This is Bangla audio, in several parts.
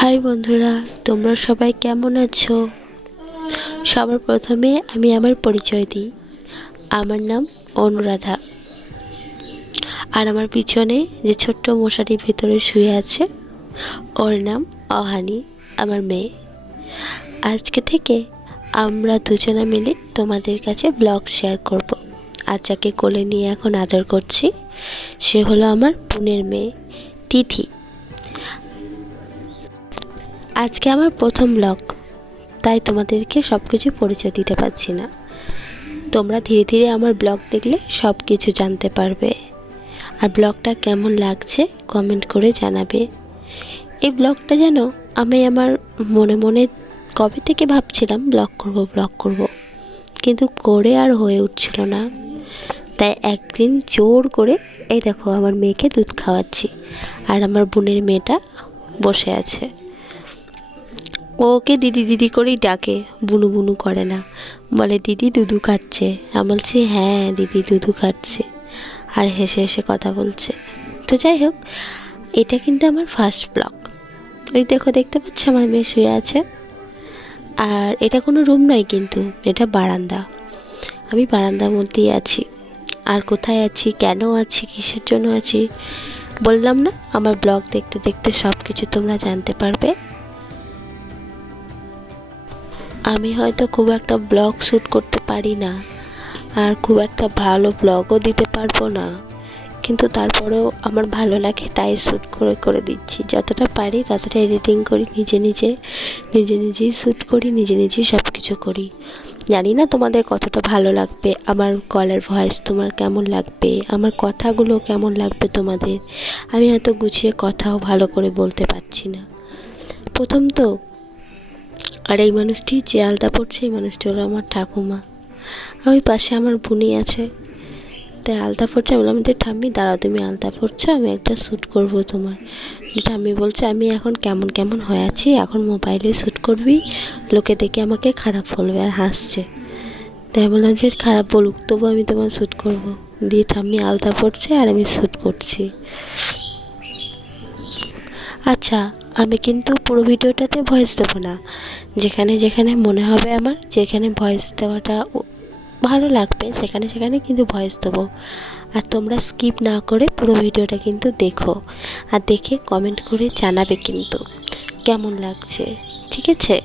হাই বন্ধুরা, তোমরা সবাই কেমন আছো? সবার প্রথমে আমি আমার পরিচয় দিই। আমার নাম অনুরাধা। আর আমার পিছনে যে ছোট্ট মশারির ভিতরে শুয়ে আছে, ওর নাম অহানি, আমার মেয়ে। আজকে থেকে আমরা দুজনে মিলে তোমাদের কাছে ব্লগ শেয়ার করব। আর যাকে কোলে নিয়ে এখন আদর করছি, সে হলো আমার বোনের মেয়ে তিথি। আজকে আমার প্রথম ব্লগ, তাই তোমাদেরকে সব কিছু পরিচয় দিতে পারছি না। তোমরা ধীরে ধীরে আমার ব্লগ দেখলে সব কিছু জানতে পারবে। আর ব্লগটা কেমন লাগছে কমেন্ট করে জানাবে। এই ব্লগটা যেন আমি আমার মনে মনে কবে থেকে ভাবছিলাম ব্লগ করব, কিন্তু করে আর হয়ে উঠছিল না। তাই একদিন জোর করে এই দেখো আমার মেয়েকে দুধ খাওয়াচ্ছি, আর আমার বোনের মেয়েটা বসে আছে। ওকে দিদি দিদি করেই ডাকে, বুনু বুনু করে না। বলে দিদি দুধু খাচ্ছে। আমি বলছি হ্যাঁ দিদি দুধু খাচ্ছে, আর হেসে হেসে কথা বলছে। তো যাই হোক, এটা কিন্তু আমার ফার্স্ট ব্লগ। ওই দেখো, দেখতে পাচ্ছ আমার মেয়ে শুয়ে আছে। আর এটা কোনো রুম নয়, কিন্তু এটা বারান্দা। আমি বারান্দার মধ্যেই আছি। আর কোথায় আছি, কেন আছি, কিসের জন্য আছি, বললাম না? আমার ব্লগ দেখতে দেখতে সব কিছু তোমরা জানতে পারবে। আমি হয়তো খুব একটা ব্লগ শ্যুট করতে পারি না, আর খুব একটা ভালো ব্লগও দিতে পারবো না, কিন্তু তারপরেও আমার ভালো লাগে তাই শ্যুট করে করে দিচ্ছি। যতটা পারি ততটা এডিটিং করি, নিজেই শ্যুট করি, নিজেই সব কিছু করি। জানি না তোমাদের কতটা ভালো লাগবে, আমার কলের ভয়েস তোমার কেমন লাগবে, আমার কথাগুলো কেমন লাগবে তোমাদের। আমি হয়তো গুছিয়ে কথাও ভালো করে বলতে পারছি না, প্রথম তো। আর এই মানুষটি যে আলতা পড়ছে, এই মানুষটি হলো আমার ঠাকুমা। ওই পাশে আমার বুনি আছে, তাই আলতা পড়ছে। আমি বললাম যে ঠাম্মি দাঁড়াও, তুমি আলতা পড়ছো, আমি একটা শ্যুট করবো তোমার। ঠাম্মি বলছে আমি এখন কেমন কেমন হয়ে আছি, এখন মোবাইলে শ্যুট করবি, লোকে দেখে আমাকে খারাপ বলবে। আর হাসছে। তাই বললাম যে খারাপ বলুক, তবু আমি তোমার শ্যুট করবো। দিয়ে ঠাম্মি আলতা পড়ছে আর আমি শ্যুট করছি। আচ্ছা, আমি কিন্তু পুরো ভিডিওটাতে ভয়েস দেবো না। যেখানে যেখানে মনে হবে আমার, যেখানে ভয়েস দেওয়াটা ভালো লাগবে, সেখানে সেখানে কিন্তু ভয়েস দেবো। আর তোমরা স্কিপ না করে পুরো ভিডিওটা কিন্তু দেখো, আর দেখে কমেন্ট করে জানাবে কিন্তু কেমন লাগছে, ঠিক আছে?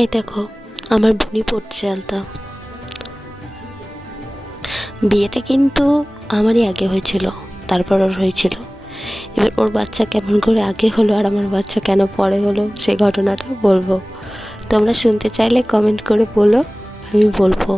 এই দেখো আমার বুনি পড়ছে আলতা। বিয়েটা কিন্তু আমারই আগে হয়েছিল, তারপর ওর হয়েছিল। এবার ওর বাচ্চা কেমন করে আগে হলো আর আমার বাচ্চা কেন পরে হলো, সেই ঘটনাটা বলবো। তোমরা শুনতে চাইলে কমেন্ট করে বলো, আমি বলবো।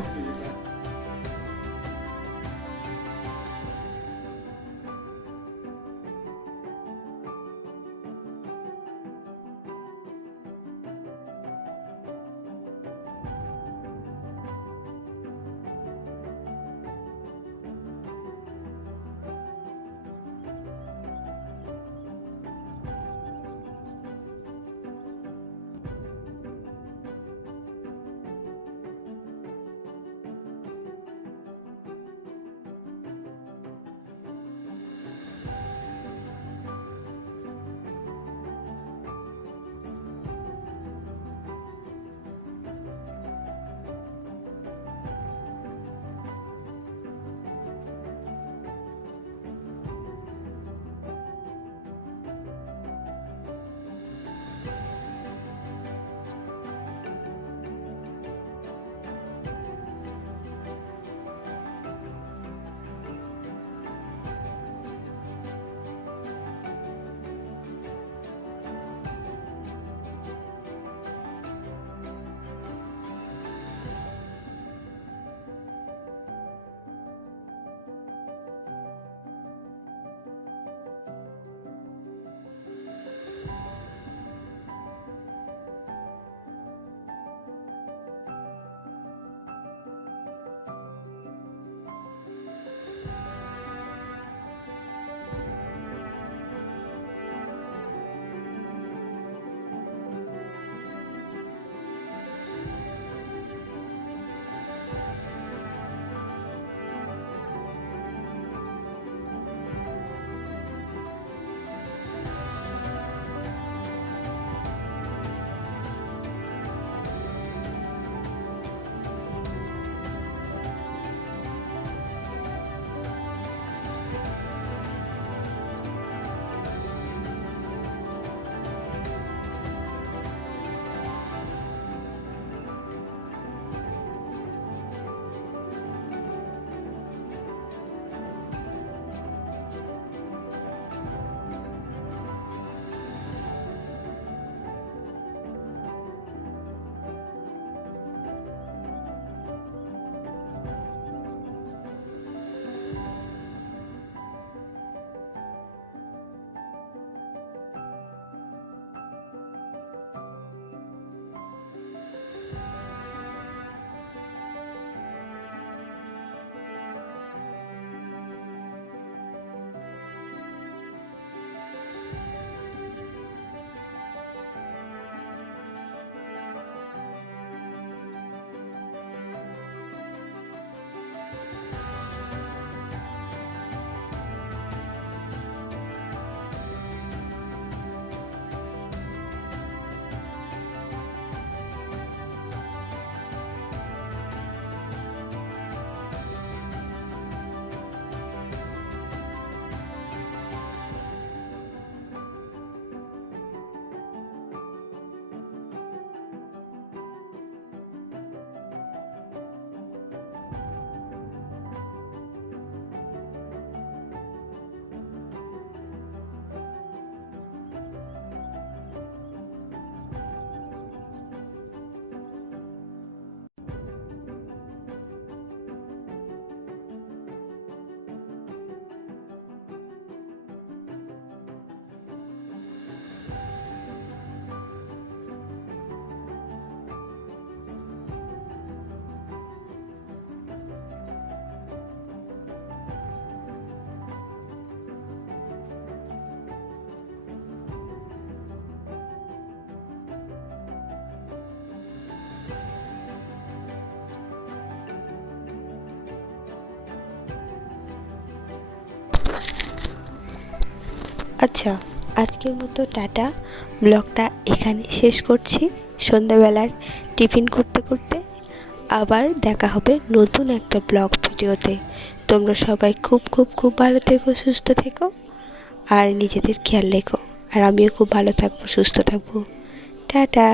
আচ্ছা, আজকের মতো টাটা। ব্লগটা এখানে শেষ করছি। সন্ধ্যাবেলার টিফিন করতে করতে আবার দেখা হবে নতুন একটা ব্লগ ভিডিওতে। তোমরা সবাই খুব খুব খুব ভালো থেকো, সুস্থ থেকো আর নিজেদের খেয়াল রেখো। আর আমিও খুব ভালো থাকবো, সুস্থ থাকবো। টাটা।